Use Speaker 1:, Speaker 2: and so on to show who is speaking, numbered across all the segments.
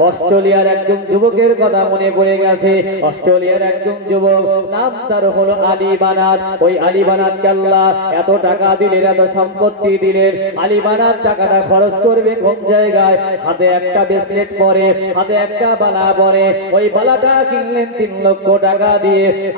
Speaker 1: অস্ট্রেলিয়ার একজন যুবকের কথা মনে পড়ে গেছে। অস্ট্রেলিয়ার একজন যুবক, নাম তার হলো আলী বানাত। ওই আলী বানাতকে আল্লাহ এত টাকা দিলেন, এত সম্পত্তি দিলেন। আলী বানাত টাকাটা খরচ করবে কোন জায়গায়? হাতে একটা ব্রেসলেট পরে, হাতে একটা বালা পরে, ওই বালাটা কিনলেন তিন লক্ষ টাকা দিয়ে।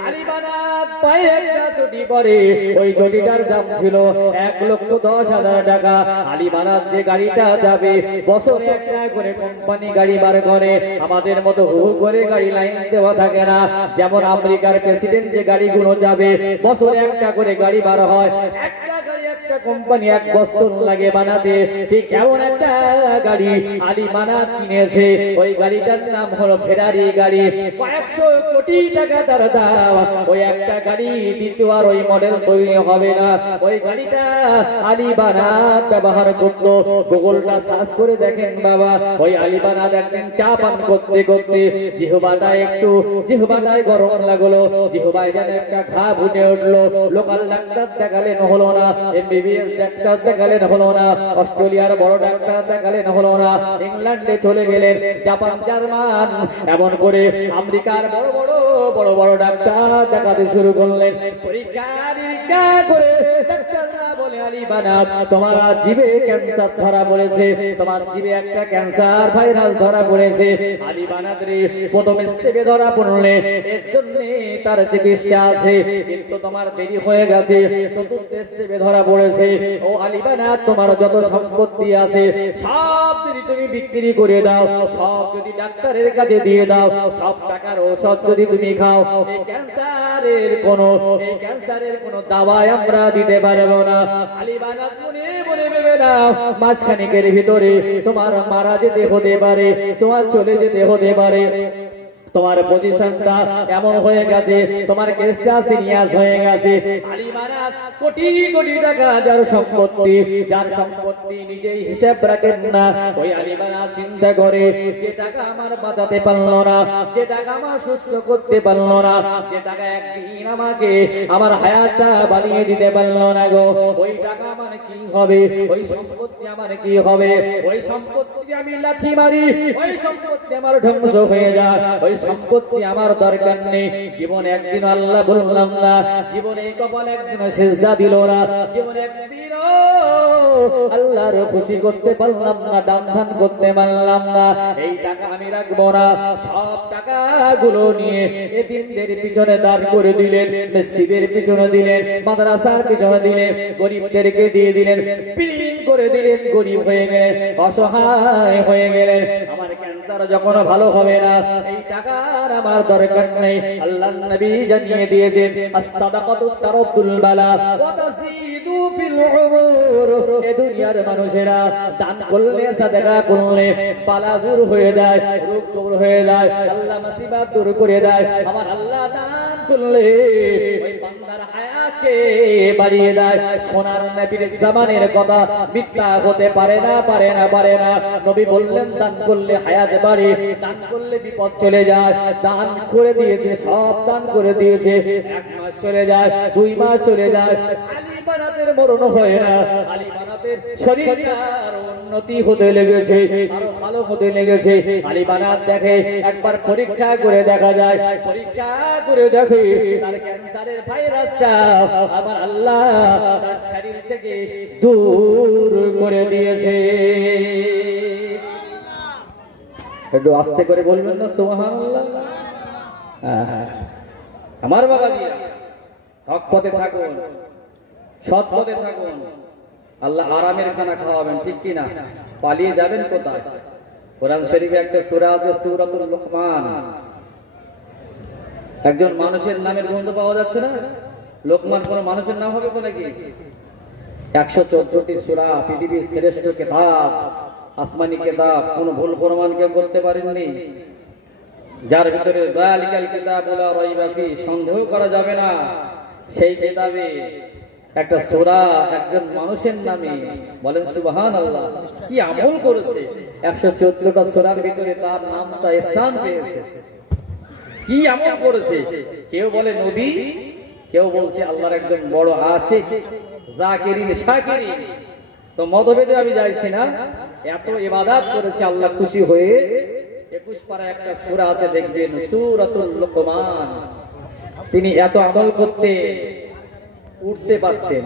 Speaker 1: গাড়ি বার করে। আমাদের মতো হু করে গাড়ি লাইন দেওয়া থাকে না। যেমন আমেরিকার প্রেসিডেন্ট যে গাড়িগুলো যাবে, বছরে একটা করে গাড়ি বার হয়। একটা একটা কোম্পানি এক বছর লাগে বানাতে। ঠিক এমন একটা গাড়ি আলী মানাত কিনেছে। ওই গাড়িটার নাম হলো ফেরারি গাড়ি। কয়েকশো কোটি টাকা তার দাম। ওই একটা গাড়ি দ্বিতীয় আর ওই মডেল তৈরি হবে না। ওই গাড়িটা আলী বানাত ব্যবহার করতো। গুগলটা সার্চ করে দেখেন বাবা। ওই আলী বানাত একদিন চা পান করতে করতে জিহবাটা একটু, জিহবাটায় গরম লাগল। জিহবায় যেন একটা ঘা ফুটে উঠল। লোকাল ডাক্তার দেখালেন হলো না। এমবিবিএস ডাক্তার দেখালেন হলো না, অস্ট্রেলিয়ার বড় ডাক্তার দেখালেন হলো না, ইংল্যান্ডে চলে গেলেন জাপান, জার্মান। এমন করে আমেরিকার বড় বড় বড় বড় ডাক্তার দেখাতে শুরু করলেন। পরীক্ষা নিরীক্ষা করে ডাক্তাররা বলে আলী বানাত, তোমার জিভে ক্যান্সার ধরা পড়েছে, তোমার জিভে একটা ক্যান্সার ভাইরাস ধরা পড়েছে। আলী বানাত রে, প্রথম স্টেপে ধরা পড়লে এর জন্য তার চিকিৎসা আছে, কিন্তু তোমার দেরি হয়ে গেছে, চতুর্থ স্টেপে ধরা পড়েছে। ও আলী বানাত, তোমার যত সম্পত্তি আছে, সব যদি তুমি বিক্রি করে দাও, সব যদি ডাক্তারের কাছে দিয়ে দাও, সব টাকার ঔষধ যদি তুমি খাও ক্যান্সারের কোন ক্যান্সারের কোন দাওয়াই আমরা দিতে পারব না। আলী বানাত ভেবে নাও মাসখানিকের ভিতরে তোমার মারা যেতে হতে পারে, তোমার চলে যেতে হতে পারে। তোমার পজিশনটা এমন হয়ে গেছে, তোমার কেসটা সিরিয়াস হয়ে গেছে। আলিমানাত কোটি কোটি টাকা যার সম্পত্তি যার সম্পত্তি নিজেই হিসাব রাখেন না। ওই আলিমানাত চিন্তা করে, যে টাকা আমার বাঁচাতে পারল না, যে টাকা আমার সুস্থ করতে পারল না, যে টাকা একদিন আমাকে আমার হায়াতটা বানিয়ে দিতে পারল না গো। ওই টাকা আমার কি হবে? ওই সম্পত্তি আমার কি হবে? ওই সম্পত্তি আমি লাঠি মারি, ওই সম্পত্তি আমার ধ্বংস হয়ে যায়, ওই সম্পত্তি আমার দরকার নেই। জীবনে একদিন আল্লাহ বললাম না। জীবনে কপাল একদিন সেজদা দিল না। জীবনে একদিন আল্লাহর খুশি করতে পারলাম না দান ধান করতে পারলাম না। এই টাকা আমি রাখব না। সব টাকা গুলো নিয়ে এদিনদের পিছনে দান করে দিলেন, মসজিদের পিছনে দিলেন, মাদ্রাসার পিছনে দিলেন, গরিবদেরকে দিয়ে দিলেন, বিলীন করে দিলেন, গরিব হয়ে গেলেন, অসহায় হয়ে গেলেন। আমার যখন ভালো হবে না, এই টাকার আমার দরকার নেই। আল্লাহ নবী জানিয়ে দিয়েছেন, আস-সাদাকাতু তারাদ্দুল বালা, ওয়া মানুষেরা দান করলে, সাদাকা করলে হয়ে যায়, রোগ হয়ে যায়, আল্লাহ মুসিবত দূর করে দেয়। আমার আল্লাহ দান করলে বাড়িয়ে দেয়। সোনার নবীর জামানের কথা মিথ্যা হতে পারে না পারে না পারে না। নবী বললেন, দান করলে হায়াত বাড়ে, দান করলে বিপদ চলে যায়। দান করে দিয়েছে, সব দান করে দিয়েছে। এক মাস চলে যায়, দুই মাস চলে যায়। আলী মরণ হয় না। আলী শরীরটার উন্নতি হতে লেগেছে, আরও ভালো হতে লেগেছে। আলী দেখে, একবার পরীক্ষা করে দেখা যায়। পরীক্ষা করে দেখে, তার ক্যান্সারের ভাইরাসটা আমার আল্লাহ শরীর থেকে দূর করে দিয়েছে। একটু আস্তে করে বলবেন না, সুবহানাল্লাহ। হ্যাঁ। আমার বাবা গিয়া হক পথে থাকুন, সৎ পথে থাকুন। আল্লাহ আরামের খানা খাওয়াবেন, ঠিক কি না পালিয়ে যাবেন কোথায়? কোরআন শরীফে একটা সূরা আছে, সূরাতুল লোকমান। একজন মানুষের নামের গন্ধ পাওয়া যাচ্ছে না? লোকমান কোন মানুষের নাম হবে নাকি একশো চোদ্দটি সূরা পৃথিবীর শ্রেষ্ঠ কেতাব, আসমানি কিতাব, কোন ভুল প্রমাণ কেউ করতে পারেননি। যার ভিতরে সন্দেহ করা যাবে না। সেই কিতাবে একটা সোরা একজন মানুষের নামে বলেন সুবাহান আল্লাহ কি আমল করেছে? একশো চোদ্দটা সোরার ভিতরে তার নামটা স্থান পেয়েছে। কি আমল করেছে? কেউ বলে, নবী কেউ বলছে, আল্লাহর একজন বড় আশিক, জাকিরিন, শাকিরিন। তো মতভেদে আমি যাইছি না। এত ইবাদত করেছে আল্লাহ খুশি হয়ে। একুশ পারা একটা সূরা আছে, দেখবেন, সূরাতুল লোকমান। তিনি এত আমল করতে, উঠতে পারতেন,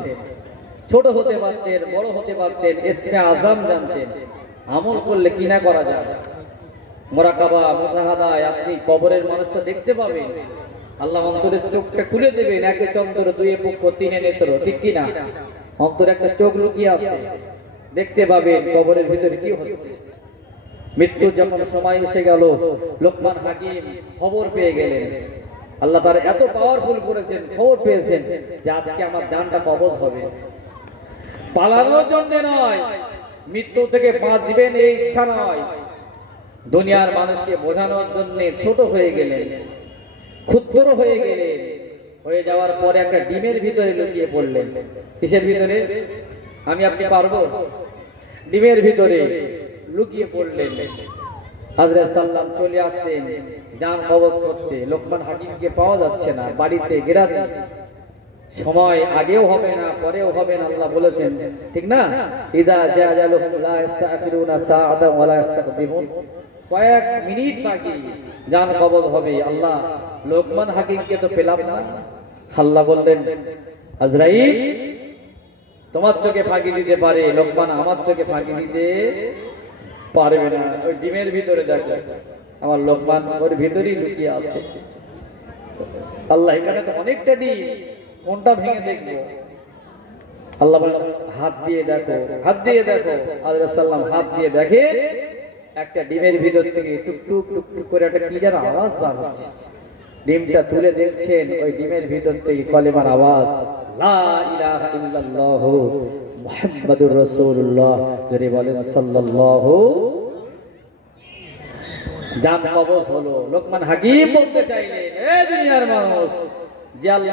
Speaker 1: ছোট হতে পারতেন, বড় হতে পারতেন এসমে আজাম জানতেন। আমল করলে কি না করা যায়? মোরাকাবা মুসাহাদায় আপনি কবরের মানুষটা দেখতে পাবেন। আল্লাহ অন্তরের চোখটা খুলে দেবেন, একে চন্দ্র দুই পক্ষ, তিনে নেত্র, ঠিক কি না অন্তরে একটা চোখ লুকিয়ে আছে। দেখতে পাবেন কবরের ভিতরে কি হচ্ছে। মৃত্যু যখন সময় এসে গেল, লোকমান হাকিম খবর পেয়ে গেলেন। আল্লাহ তার এত পাওয়ারফুল করেছেন, খবর পেয়েছেন যে আজকে আমার জানটা কবজ হবে। পালানোর জন্য নয়, মৃত্যু থেকে বাঁচবেন এই ইচ্ছা নয়। দুনিয়ার মানুষকে বোঝানোর জন্য ছোট হয়ে গেলেন। ক্ষুদ্র হয়ে গেলেন। হয়ে যাওয়ার পরে একটা ডিমের ভিতরে লুকিয়ে পড়লেন। কিসের ভিতরে? আমি আপনি পারব? ডিমের ভিতরে লুকিয়ে পড়লেন। সাল্লাম চলে যান কবজ করতে। লোকমান হাকিমকে পাওয়া যাচ্ছে না, বাড়িতে সময় আগেও হবে না, পরেও হবে না, আল্লাহ বলেছেন। ঠিক না? ইদা জাজালুহুম লা ইস্তাখিরুনা কয়েক মিনিট বাকি, যান কবজ হবে, আল্লাহ। লোকমান হাকিমকে তো পেলাম না। আল্লাহ বললেন, আজরাইল, তোমার চোখে ফাঁকি দিতে পারে, লোকমান আমার চোখে ফাঁকি দিতে পারবে না। ওই ডিমের ভিতরে দেখো, আমার লোকমান ওর ভিতরেই লুকিয়ে আছে। আল্লাহ, এখানে তো অনেকটা ডিম, কোনটা ভেঙে দেখব? আল্লাহ হাত দিয়ে দেখো, হাত দিয়ে দেখো। আল্লাহ সাল্লাম হাত দিয়ে দেখে একটা ডিমের ভিতর থেকে টুক টুক টুক টুক করে একটা কি যেন আওয়াজ বার হচ্ছে। ডিমটা তুলে দেখছেন, ওই ডিমের ভিতর থেকে কলেমার আওয়াজ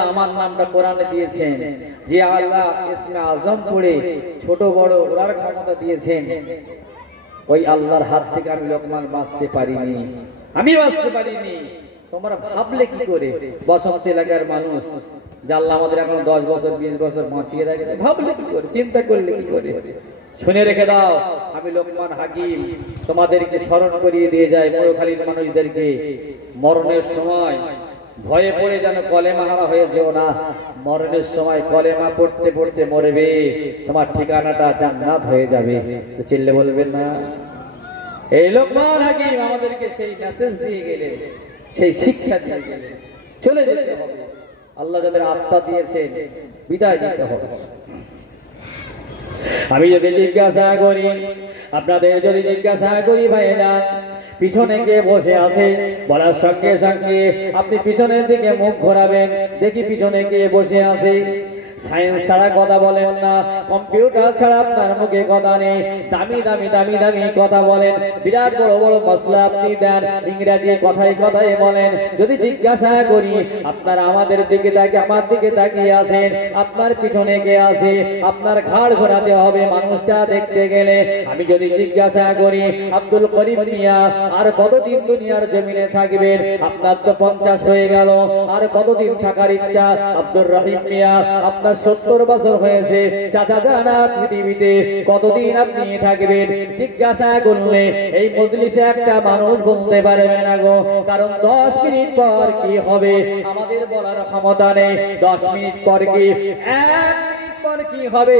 Speaker 1: আমার নামটা দিয়েছেন, যে আজম ছোট বড় ওরার ক্ষমতা দিয়েছেন ওই আল্লাহর হাত থেকে আমি লোকমান বাঁচতে পারিনি। আমি বাঁচতে পারিনি। তোমরা ভাবলে কি করে? বসন্ত এলাকার মানুষ আল্লাহ আমাদের এখন দশ বছর, বিশ বছর বাঁচিয়ে রাখে ভাবলে কি করে? চিন্তা করলে কি করে? শুনে রেখে দাও, আমি লোকমান হাকিম তোমাদেরকে স্মরণ করিয়ে দিয়ে যায় মরুখালীর মানুষদেরকে। মরণের সময় ভয়ে পড়ে যেন কলেমা হারা হয়ে যেও না। মরণের সময় কলেমা পড়তে পড়তে মরবে। তোমার ঠিকানাটা জান্নাত হয়ে যাবে। তো চিল্লে বলবেন না। এই লোকমান হাকিম আমাদেরকে সেই মেসেজ দিয়ে গেলে সেই শিক্ষা দিয়ে গেলেন। চলে যেতে হবে। আল্লাহ যাদের আত্মা দিয়েছে বিদায় দিতে হবে। আমি যদি জিজ্ঞাসা করি, আপনাদের যদি জিজ্ঞাসা করি ভাইরা পিছনে কে বসে আছে, বলার সঙ্গে সঙ্গে আপনি পিছনের দিকে মুখ ঘোরাবেন, দেখি পিছনে কে বসে আছে। সায়েন্স ছাড়া কথা বলেন না কম্পিউটার ছাড়া আপনার মুখে কথা নেই, দামি দামি দামি দামি কথা বলেন। বিরাট বড় বড় মশলা আপনি দেন, ইংরেজি কথাই কথাই বলেন। যদি জিজ্ঞাসা করি, আপনারা আমাদের দিকে তাকিয়ে, আমার দিকে তাকিয়ে আছেন, আপনার পিছনে কে আছে, আপনার ঘাড় ঘোরাতে হবে মানুষটা দেখতে গেলে। আমি যদি জিজ্ঞাসা করি, আব্দুল করিম মিয়া, আর কতদিন দুনিয়ার জমিনে থাকবেন? আপনার তো পঞ্চাশ হয়ে গেল, আর কতদিন থাকার ইচ্ছা? আব্দুর রহিম মিয়া, আপনার সত্তর বছর হয়েছে। চাচা জানা পৃথিবীতে কতদিন আপনি থাকবেন? জিজ্ঞাসা করলে এই মজলিসে একটা মানুষ বলতে পারবে না গো। কারণ দশ মিনিট পর কি হবে? আমাদের বলার ক্ষমতা নেই। দশ মিনিট পর কি? এক পর কি হবে?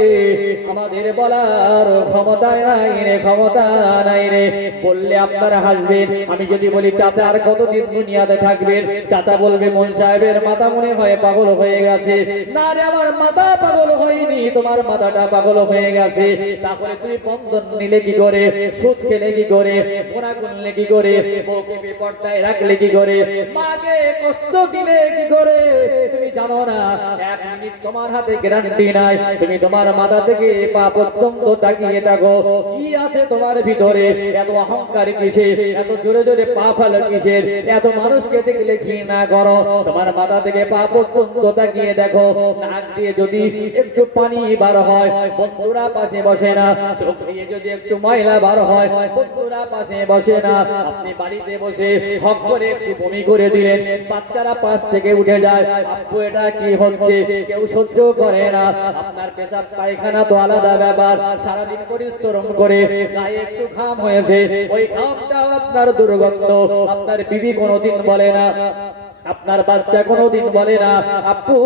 Speaker 1: আমাদের বলার ক্ষমতা নাই রে, ক্ষমতা নাই রে। বললে আপনারা হাসবেন আমি যদি বলি, চাচা, আর কতদিন দুনিয়াতে থাকবেন? চাচা বলবে, মন সাহেবের মাথা মনে হয় পাগল হয়ে গেছে। না রে, আমার মাথা পাগল হয়নি, তোমার মাথাটা পাগল হয়ে গেছে। তাহলে তুমি বন্ধন নিলে কি করে? সুদ খেলে কি করে? পোনা করলে কি করে? বউকে বিপর্দায় রাখলে কি করে? মাকে কষ্ট দিলে কি করে? তুমি জানো না, এক মিনিট তোমার হাতে গ্যারান্টি নাই। তুমি তোমার মাথা থেকে পা পর্যন্ত তাকিয়ে থাকো। কি আছে তোমার ভিতরে? এত অহংকার কিসের? এত জোরে জোরে পা ফেলো কিসের? এত মানুষকে দেখলে ঘৃণা করো। তোমার মাথা থেকে পা পর্যন্ত তাকিয়ে দেখো। নাক দিয়ে যদি একটু পানি বার হয়, বন্ধুরা পাশে বসে না। চোখ দিয়ে যদি একটু ময়লা বার হয়, বন্ধুরা পাশে বসে না। আপনি বাড়িতে বসে হক করে একটু বমি করে দিলেন। বাচ্চারা পাশ থেকে উঠে যায় আপু এটা কি হচ্ছে? কেউ সহ্য করে না। আপনার পেশাব পায়খানা তো আলাদা ব্যাপার। সারাদিন পরিশ্রম করে গায়ে একটু ঘাম হয়েছে, ওই ঘামটাও আপনার দুর্গন্ধ। আপনার বিবি কোনোদিন বলে না, আপনার বাচ্চা কোনোদিন বলে না, আপু,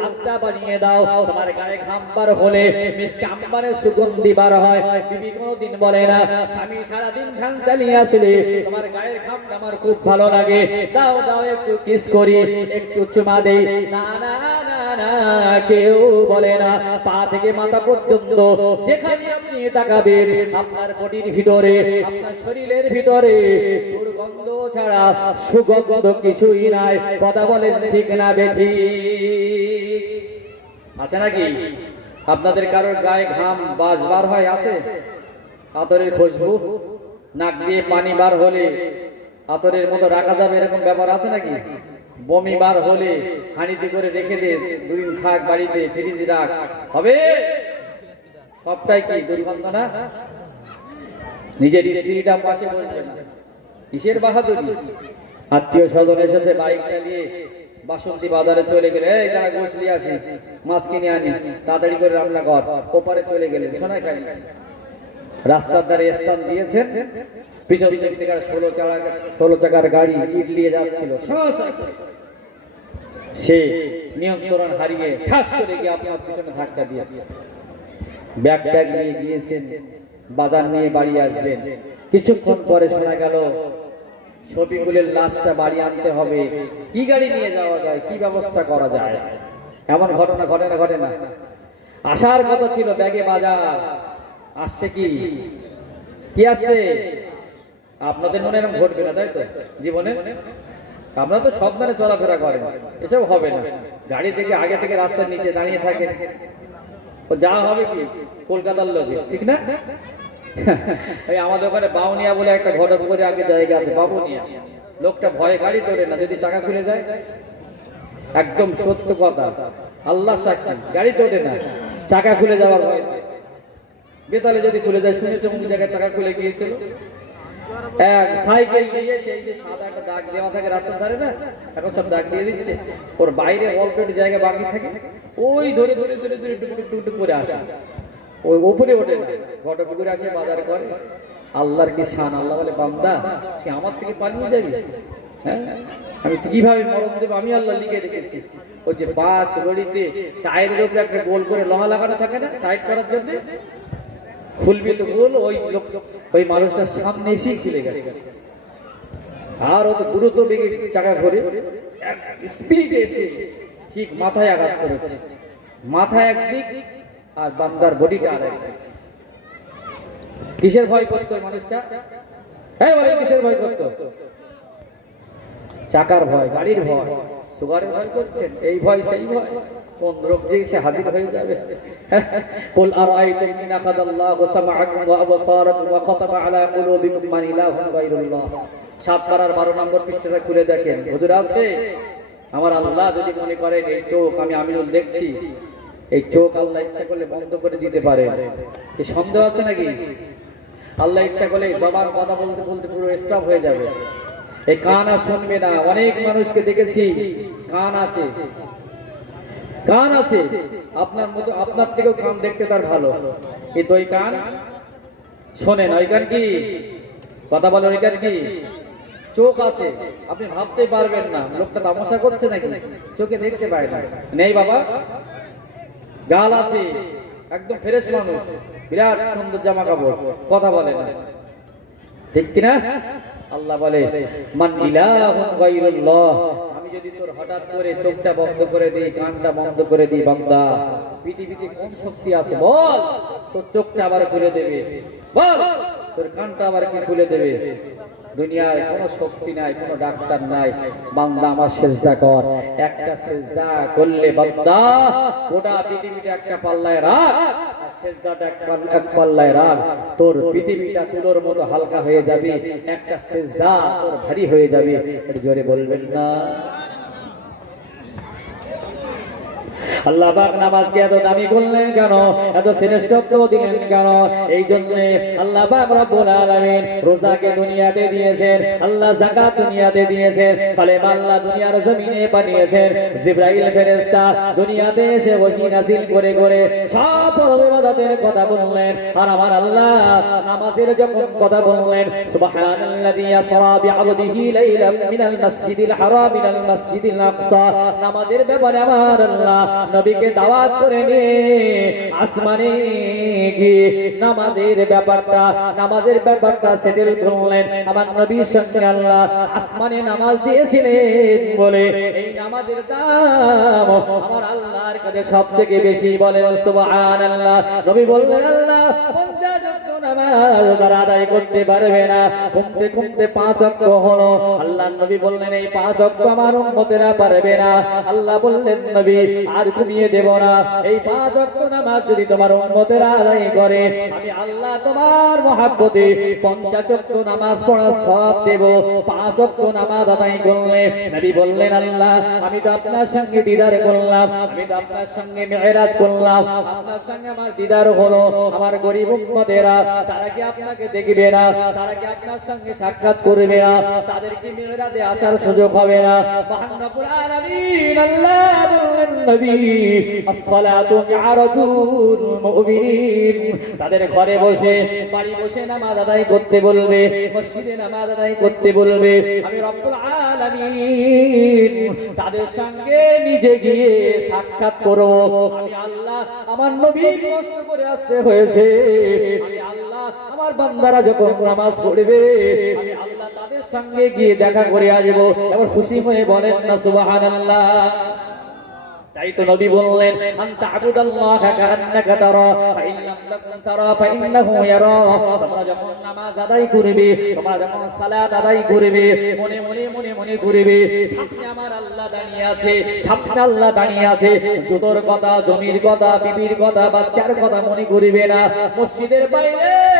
Speaker 1: হাতটা বানিয়ে দাও, তোমার গায়ে ঘাম বার হলে মিষ্টি আম্বারের সুগন্ধি বার হয়। বিবি কোনোদিন বলে না, স্বামী সারাদিন ঘাম চালিয়ে আসলে তোমার গায়ের ঘামটা আমার খুব ভালো লাগে। দাও দাও, একটু কিস করি, একটু চুমা দেই। না না না, কেউ বলে না, পা থেকে মাথা পর্যন্ত যেখানে আপনি তাকাবেন, আপনার বডির ভিতরে, আপনার শরীরের ভিতরে দুর্গন্ধ ছাড়া সুগন্ধ কিছুই নাই। কথা বলেন ঠিক না বেঠি। আছে নাকি? আপনাদের কারোর গায়ে ঘাম বাস বার হয়, আছে? আতরের খুশবু? নাক দিয়ে পানি বার হলে আতরের মতো রাখা যাবে এরকম ব্যাপার আছে নাকি? বমি বার হলে হাঁড়িতে করে রেখে দে, দুদিন থাক বাড়িতে, ফ্রিজ রাখ। হবে? সবটাই কি দুর্গন্ধ না নিজের স্ত্রীটা পাশে বসবে না। কিসের বাহাদুরি? আত্মীয় স্বজন এসেছে বাইক নিয়ে বাসন্তী বাজারে চলে গেলে, এই যারা গোসলি আসি, মাছ কিনে আনি, তাড়াতাড়ি করে রান্না কর। ওপারে চলে গেলেন, সোনাই খালি। রাস্তার ধারে স্থান দিয়েছেন। পিছন থেকে ষোলো চাকা, ষোলো চাকার গাড়ি ইট নিয়ে যাচ্ছিল। সাঁ নিয়ন্ত্রণ হারিয়ে ঠাস করে গিয়ে আপনার পিছনে ধাক্কা দিয়েছে ব্যাগ ট্যাগ নিয়ে গিয়েছেন, বাজার নিয়ে বাড়ি আসবেন। কিছুক্ষণ পরে শোনা গেল, শফিকুলের লাশটা বাড়ি আনতে হবে। কি গাড়ি নিয়ে যাওয়া যায়, কি ব্যবস্থা করা যায়? এমন ঘটনা ঘটে না ঘটে না। আসার কথা ছিল ব্যাগে বাজার। আসছে কি? কি আসছে? আপনাদের মনে এরকম ঘটবে না, তাই তো? জীবনে? আপনারা তো সব মানে চলাফেরা করেন, এসব হবে না। গাড়ি থেকে আগে থেকে রাস্তার নিচে দাঁড়িয়ে থাকে। ও যা হবে কি? কলকাতার লোকে, ঠিক না? এই আমাদের ওখানে বাউনিয়া বলে একটা ঘটক করে আগে জায়গা আছে বাবুনিয়া লোকটা ভয়ে গাড়ি তোলে না, যদি টাকা খুলে যায়। একদম সত্য কথা। আল্লাহ সাক্ষী, গাড়ি তোলে না, চাকা খুলে যাওয়ার ভয়। বেতালে যদি খুলে যায়, শুনেছে জায়গায় টাকা খুলে গিয়েছিল? এক সাইকেল নিয়ে সেই যে সাদা একটা দাগ দেওয়া থাকে না, এখন সব দাগ দিয়ে দিচ্ছে। ওর বাইরে অল্প একটু জায়গা বাকি থাকে, ওই ধরে ধরে ধরে ধরে টুক টুক টুক টুক করে আসে। ওই উপরে ওঠে না আসে, বাজার করে। আল্লাহর কি শান? আল্লাহ বলে, বান্দা, সে আমার থেকে পালিয়ে যাবি? হ্যাঁ? আমি কীভাবে মরণ দেবো? আমি আল্লাহ লিখে রেখেছি। ওই যে বাস গড়িতে টায়ারের উপরে একটা গোল করে লোহা লাগানো থাকে না, টাইট করার জন্য? খুলবি তো গোল, ওই লোক, ওই মানুষটার সামনে এসেই খুলে গেছে। আর ও তো দ্রুত বেগে চাকা ঘরে স্পিড এসে ঠিক মাথায় আঘাত করেছে। মাথায় একদিক আর বান্দার বডিটা আর কিসের ভয় করতো ওই মানুষটা? হ্যাঁ বলে কিসের ভয় করতো? চাকার ভয়, গাড়ির ভয়। সুগারের ভয় করছেন এই ভয় সেই ভয় কোন রোগ যে সে হাজির হয়ে যাবে قل أرأيتم إن أخذ الله سمعكم وأبصاركم وختم على قلوبكم من إله غير الله সাত পাড়ার বারো নম্বর পৃষ্ঠাটা খুলে দেখেন হুজুর আছে আমার আল্লাহ যদি মনে করেন এই চোখ আমি আমিনুল দেখছি এই চোখ আল্লাহ ইচ্ছা করলে বন্ধ করে দিতে পারে এই সন্দেহ আছে নাকি আল্লাহ ইচ্ছা করলে জবান কথা বলতে বলতে পুরো স্টপ হয়ে যাবে এই কান আর শুনবে না। অনেক মানুষকে দেখেছি। কান আছে। কান আছে। আপনার মতো আপনার থেকেও কান দেখতে তার ভালো। কিন্তু ওই কান শোনেন, ওই কান কি? কথা বলেন, ওই কান কি? চোখ আছে। আপনি ভাবতে পারবেন না। লোকটা তামাশা করছে নাকি? চোখে দেখতে পায় না। নেই বাবা। গাল আছে। একদম ফ্রেশ মানুষ। বিরাট সুন্দর জামা কাপড় কথা বলে না। ঠিক কিনা? আল্লাহ বলে, মান ইলাহুন গায়রুল্লাহ। আমি যদি তোর হঠাৎ করে চোখটা বন্ধ করে দিই, কানটা বন্ধ করে দিই, বান্দা, পৃথিবীতে কোন শক্তি আছে বল? তোর চোখটা আবার খুলে দেবে। বল, তোর কানটা আবার কি খুলে দেবে? দুনিয়ার কোনো শক্তি নাই, কোন ডাক্তার নাই। বান্দা আমার সেজদা কর। একটা সেজদা করলে বান্দা গোটা পৃথিবীটা একটা পাল্লায় রাখ, আর সেজদাটা এক পাল্লায় রাখ। তোর পৃথিবীটা তুলোর মতো হালকা হয়ে যাবে, একটা সেজদা তোর ভারী হয়ে যাবে। জোরে বলবেন না। আল্লাহ পাক নামাজকে এত দামি করলেন কেন? এত শ্রেষ্ঠত্ব দিলেন কেন? এই জন্য আল্লাহ পাক রব্বুল আলামিন রোজাকে দুনিয়াতে দিয়েছেন, আল্লাহ যাকাত দুনিয়াতে দিয়েছেন কালেমা আল্লাহ দুনিয়ার জমিনে বানিয়েছেন জিবরাইল ফেরেশতা দুনিয়াতে এসে ওহী নাযিল করে করে সব ইবাদতের কথা বললেন। আর আমার আল্লাহ নামাজের যখন কথা বললেন, সুবহানাল্লাযী নামাজের ব্যাপারে আমার আল্লাহ নবীকে দাওয়াত করে নিয়ে আসমানে গিয়ে নামাজের ব্যাপারটা নামাজের ব্যাপারটা সেটেল করলেন। আমার নবীর সঙ্গে আল্লাহ আসমানে নামাজ দিয়েছিলেন বলে এই নামাজের দাম আমার আল্লাহর কাছে সব থেকে বেশি বলেন, সুবহানাল্লাহ। নবী বললেন, আল্লাহ, পঞ্চাশ ওয়াক্ত নামাজ আদায় করতে পারবে না। কমতে কমতে পাঁচ অক্ট হলো। আল্লাহ নবী বললেন, এই পাঁচ অক্ট আমার উম্মতেরা পারবে না। আল্লাহ বললেন, নবী, আর কমিয়ে দেব না। এই পাঁচ অক্ট নামাজ যদি তোমার উম্মতেরা আদায় করে, আমি আল্লাহ তোমার মহাব্বতে পঞ্চাশ অক্ট নামাজ পড়ার সব দেব। পাঁচ অক্ট নামাজ আদায় করলে নবী বললেন, আল্লাহ, আমি তো আপনার সঙ্গে দিদার করলাম, আমি তো আপনার সঙ্গে মেহরাজ করলাম। আপনার সঙ্গে আমার দিদার হলো, আমার গরিব উম্মতেরা তারা কি আপনাকে দেখবে না? তারা কি আপনার সঙ্গে সাক্ষাৎ করবে না? তাদের মেহরাজে আসার সুযোগ হবে না? আল্লাহ তাদের ঘরে বসে, বাড়ি বসে নামাজ আদায় করতে বলবে, মসজিদে নামাজ আদায় করতে বলবে, আমি রব্বুল তাদের সঙ্গে নিজে গিয়ে সাক্ষাৎ করব। আমি আল্লাহ, আমার নবী কষ্ট করে আসতে হয়েছে। আমি আল্লাহ আমার বান্দারা যখন নামাজ পড়বে, আমি আল্লাহ তাদের সঙ্গে গিয়ে দেখা করে আসব। এবার খুশি হয়ে বলেন না, সুবহানাল্লাহ। আল্লাহ জুতোর কথা, জমির কথা বিবির কথা, বাচ্চার কথা মনে করবে না। মসজিদের বাইরে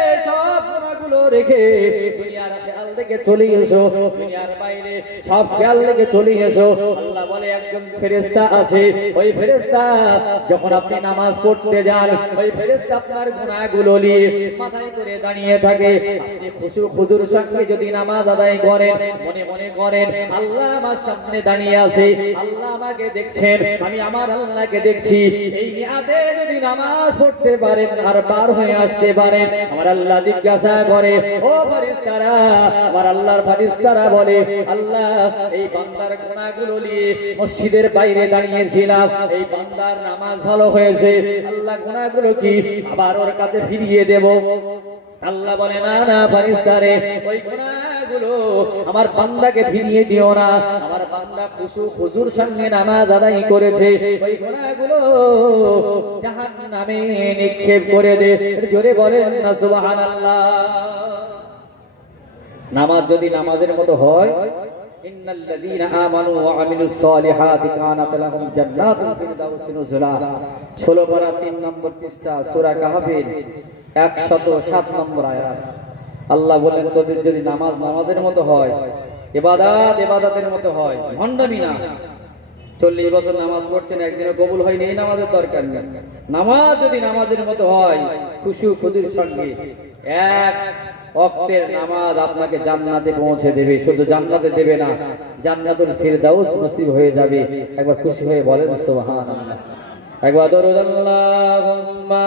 Speaker 1: গুলো রেখে দুনিয়ার থেকে চলে এসো দুনিয়ার বাইরে সব খেয়াল থেকে চলে এসো আল্লাহ বলে, একজন ফেরেশতা আছে। ওই ফেরেশতা যখন আপনি নামাজ পড়তে যান, ওই ফেরেশতা আপনার গুনাহগুলো নিয়ে মাথায় করে দাঁড়িয়ে থাকে। আপনি খুশু খুদুর সঙ্গে যদি নামাজ আদায় করেন, মনে মনে করেন, আল্লাহ আমার সামনে দাঁড়িয়ে আছে। আল্লাহ আমাকে দেখছেন, আমি আমার আল্লাহকে দেখছি। এই নিয়াতে যদি নামাজ পড়তে পারেন, আর পার হয়ে আসতে পারেন, আমার আল্লাহ জিজ্ঞাসা করে, ও ফারিস্তারা আমার আল্লাহর ফারিস্তারা বলে, আল্লাহ, এই বান্দার গুনাহগুলো নিয়ে মসজিদের বাইরে দাঁড়িয়েছিলাম, এই বান্দার নামাজ ভালো হয়েছে, আল্লাহ গুনাহগুলো কি আবার ওর কাছে ফিরিয়ে দেব? আল্লাহ বলে, না না ফারিস্তারে ওই গুনাহগুলো আমার বান্দাকে ফিরিয়ে দিও না, আমার বান্দা খুশু হুজুর সঙ্গে নামাজ আদায় করেছে, ওই গুনাহগুলো জাহান্নামে নিক্ষেপ করে দে। জোরে বলেন না, সুবহানাল্লাহ। নামাজ যদি নামাজের মতো হয়, ইন্নাল্লাযীনা আমানু ওয়া আমিলুস সালিহাতি কানাত লাহুম জান্নাতুল ফিরদাউসি নুজুলা। 16 পারা 3 নম্বর পৃষ্ঠা, সূরা কাহফের 107 নম্বর আয়াত। আল্লাহ বলেন, তোদের যদি নামাজ নামাজের মতো হয় মতো হয় চল্লিশ বছর নামাজ পড়ছেন, একদিনও কবুল হয়নি নামাজের দরকার নেই। নামাজ যদি নামাজের মতো হয় খুশু খুদির সঙ্গে এক অক্তের নামাজ আপনাকে জান্নাতে পৌঁছে দেবে, শুধু জান্নাতে দেবে না, জান্নাতুল ফিরদাউস নসিব হয়ে যাবে। একবার খুশি হয়ে বলেন, সুবহানাল্লাহ। একবার দরুদ আল্লাহুম্মা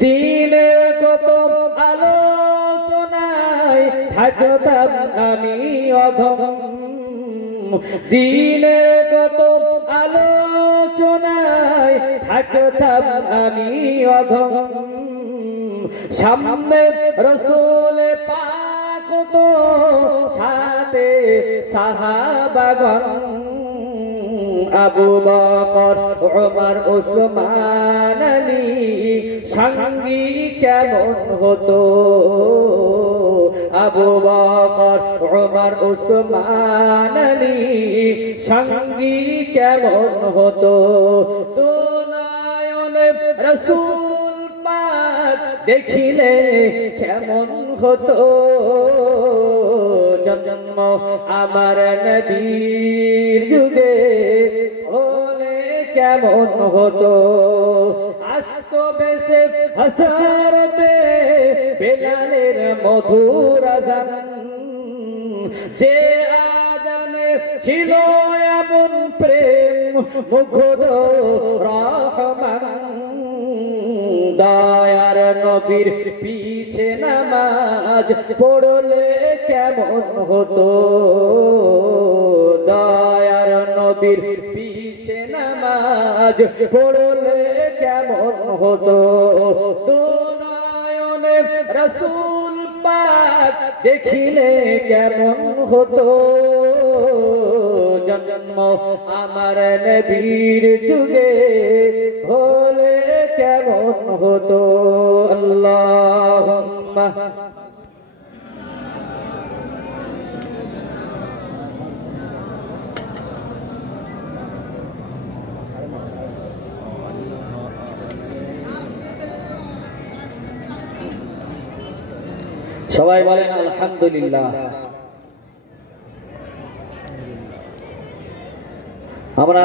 Speaker 1: দিনের কত আলোচনায় থাকতাম আমি অধম। দিনের কত আলোচনায় থাকতাম আমি অধম। সামনে রসুল পাক তো সাথে সাহাবাগন আবু বকর ওমর ওসমান আলী, সঙ্গী কেমন হতো? আবু বকর ওমর ওসমান আলী, সঙ্গী কেমন হতো? তো নয়নে রসুল পাক দেখিলে কেমন হতো? জন্ম আমার নবীর যুগে। হলে কেমন হতো? আসতো বেশে হাসারতে বেলালের মধুর আজান। যে আজানে ছিল এমন প্রেম, মুগ্ধ রহমান। দয়ার নবীর পিছে নামাজ পড়লে কেমন হতো? দয়ার নবীর পিছে নামাজ পড়লে কেমন হতো? তো নয়নে রসুল পাক দেখিলে কেমন হতো? জন্ম আমার নবীর যুগে হলে কেমন হতো? আল্লাহ সবাই বলেন আলহামদুলিল্লাহ। আমরা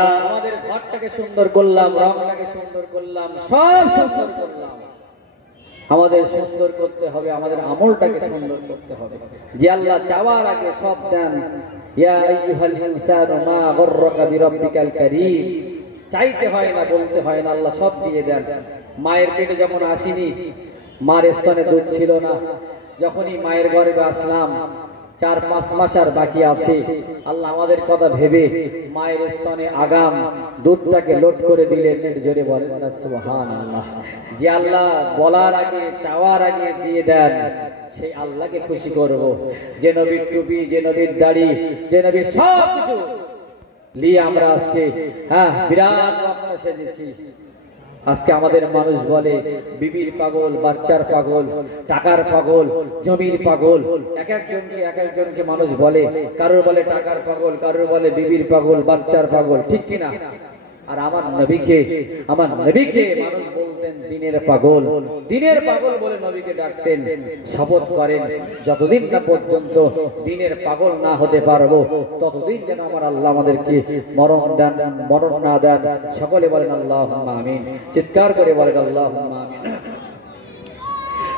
Speaker 1: ঘরটাকে সুন্দর করলাম, রংটাকে সুন্দর করলাম, সব সুন্দর করলাম। আমাদের সুন্দর করতে হবে, আমাদের আমলটাকে সুন্দর করতে হবে। যে আল্লাহ চাওয়ার আগে সব দেন। চাইতে হয় না, বলতে হয় না, আল্লাহ সব দিয়ে দেন। মায়ের পেটে যেমন আসিনি, মার স্তনে দুধ ছিল না, যখনই মায়ের গর্ভে আসলাম চার, পাঁচ মাস আর বাকি আছে। আল্লাহ আমাদের কথা ভেবে মায়ের স্তনে আগাম দুধটাকে লোড করে দিলেন জোরে বলেন না সুবহানাল্লাহ। যে আল্লাহ বলার আগে, চাওয়ার আগে দিয়ে দেন, সেই আল্লাহকে খুশি করব। যে নবীর টুপি, যে নবীর দাড়ি, যে নবীর সব কিছু নিয়ে আমরা আজকে হ্যাঁ বিরাট সেজেছি আজকে আমাদের মানুষ বলে, বিবির পাগল, বাচ্চার পাগল, টাকার পাগল, জমির পাগল। এক একজনকে এক একজনকে মানুষ বলে, কারোর বলে টাকার পাগল, কারোর বলে বিবির পাগল, বাচ্চার পাগল, ঠিক কিনা? আর আমার নবীকে আমার নবীকে মানুষ বলতেন দিনের পাগল। দিনের পাগল বলে নবীকে ডাকতেন, শপথ করেন, যতদিন না পর্যন্ত দিনের পাগল না হতে পারব, ততদিন যেন আমার আল্লাহ আমাদেরকে মরণ দেন, মরণ না দেন। সকলে বলেন আল্লাহ আমিন। চিৎকার করে বলেন আল্লাহ আমিন।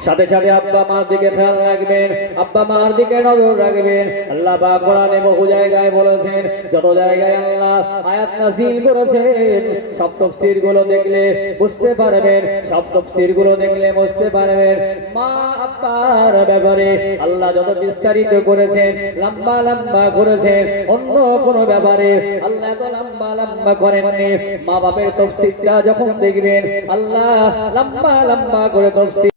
Speaker 1: সাথে সাথে আব্বা মার দিকে খেয়াল রাখবেন, আব্বা মার দিকে নজর রাখবেন। আল্লাহ পাক কোরআনে বহু জায়গায় বলেছেন, যত জায়গায় আল্লাহ আয়াত নাযিল করেছেন, সব তাফসীরগুলো দেখলে বুঝতে পারবেন, সব তাফসীরগুলো দেখলে বুঝতে পারবেন। মা আব্বার ব্যাপারে আল্লাহ যত বিস্তারিত করেছেন, লম্বা লম্বা করেছেন, অন্য কোনো ব্যাপারে আল্লাহ এত লম্বা লম্বা করেননি। মা বাপের তফসিরটা যখন দেখবেন, আল্লাহ লম্বা লম্বা করে তফসির